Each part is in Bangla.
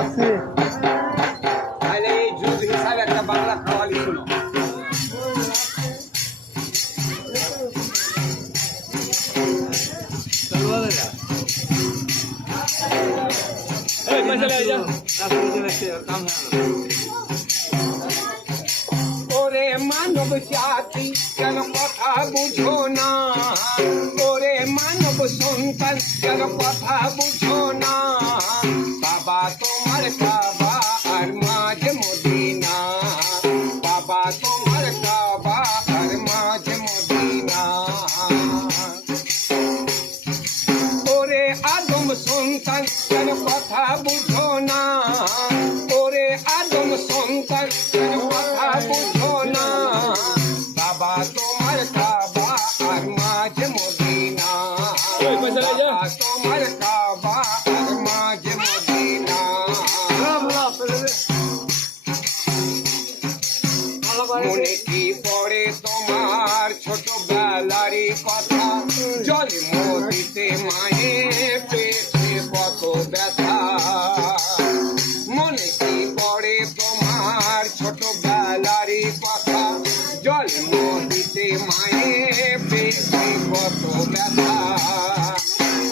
আছে তাহলে এই যুগ হিসাবে একটা বাংলা খাওয়ালি শুনো। ওরে মানব জাতি কেন কথা বুঝো না, ওরে মানব সন্তান কেন কথা বুঝো না, বাবা তোমার কাবা আর মাঝে মদিনা, বাবা তোমার কাবা আর মাঝে মদিনা। ওরে আদম সন্তান কেন কথা বুঝো না, ওরে আদম সন্তান কেন কথা বুঝো না, বাবা তোমার কাবা আর মাঝে মদিনা, বাবা তোমার কাবা আর মাঝে মদিনা। মনে কি পড়ে তোমার ছোটবেলারই কথা, জন্ম দিতে মায়ের পেটে কত ব্যথা। মনে কি পড়ে তোমার ছোটবেলারই কথা, জন্ম দিতে মায়ের পেটে কত ব্যথা।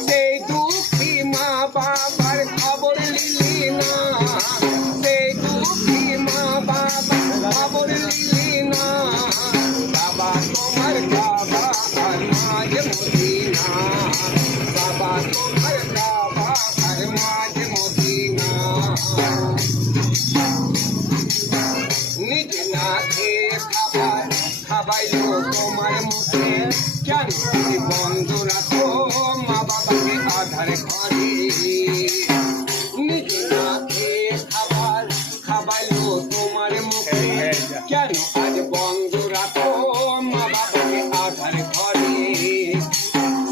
সেই দুঃখী মা বাবার খবর নিলি না, সেই দুঃখী মা বাবার খবর নিলি না, বাবা তোমার কাবা আর মাঝে মদিনা, বাবা তোমার কাবা আর মাঝে মদিনা। নিজে না খেয়ে খাবার খাবাইলো তোমার মুখে, কেন বন্ধ রাখো মা বাবাকে আধার ঘরে। নিজে না খেয়ে খাবার খাবাইলো তোমার মুখে, কেন আজ বন্ধ রাখো মা বাবাকে আধার ঘরে।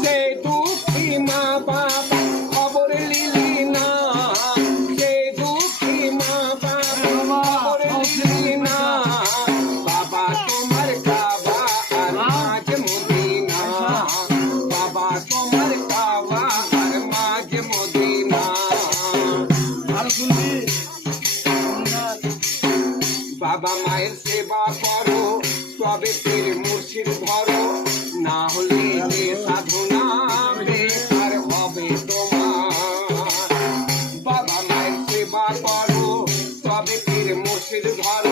সেই দুঃখী মা বাবা খবর নিলি না, সেই দুঃখী মা বাবা খবর নিলি না, বাবা তোমার কাবা আর মাঝে মদিনা, বাবা তোমার কাবা আর মাঝে মদিনা। বাবা মায়ের সেবা করো তবে পীর মুর্শিদ ধরো, না হলে যে সাধনা বেকার হবে তোমার। বাবা মায়ের সেবা করো তবে পীর মুর্শিদ ধরো,